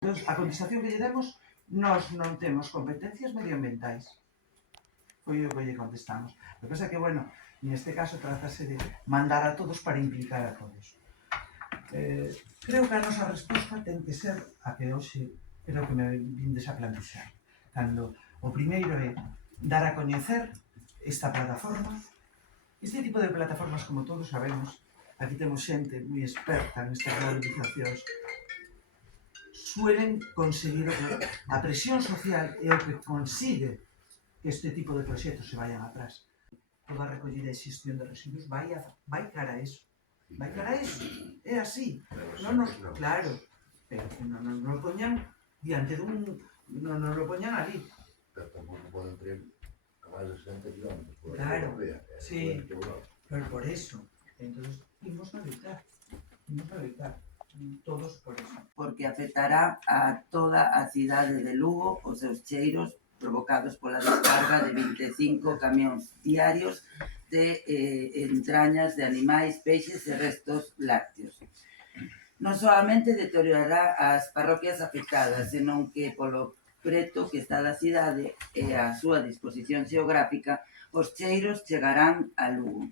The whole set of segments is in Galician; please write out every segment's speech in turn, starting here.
Entón, a contestación que lle demos, nós non temos competencias medioambientais. Foi o que lle contestamos. O que pasa é que, bueno, neste caso tratase de mandar a todos para implicar a todos. Creo que a nosa resposta ten que ser a que hoxe creo que me vindes a plantexar. Cando o primeiro é dar a coñecer esta plataforma. Este tipo de plataformas, como todos sabemos, aquí temos xente moi experta nestas movilizacións, suelen conseguir a presión social é o que consigue que este tipo de proxectos se vayan atrás. Toda a recollida e xestión de residuos vai cara a eso. Vai cara a eso. É así. Non nos, claro, pero que non nos poñan diante dun... Non nos lo poñan ali. Pero tampouco poden ter a máis de 60 km por Claro, Europea. sí, pero por eso. Entonces, imos a evitar. Todos por eso. Porque afectará a toda a cidade de Lugo os seus cheiros provocados pola descarga de 25 camións diarios de entrañas de animais, peixes e restos lácteos. Non solamente deteriorará as parroquias afectadas, senón que polo preto que está da cidade e a súa disposición xeográfica, os cheiros chegarán a Lugo.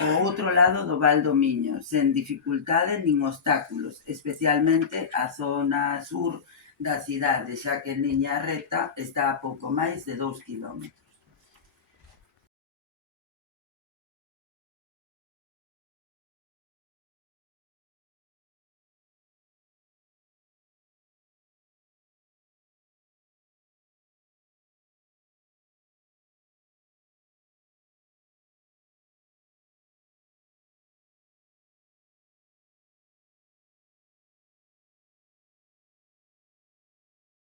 O outro lado do Val do Miño, sen dificultade nin obstáculos, especialmente a zona sur da cidade, xa que Liña Reta está a pouco máis de 2 km.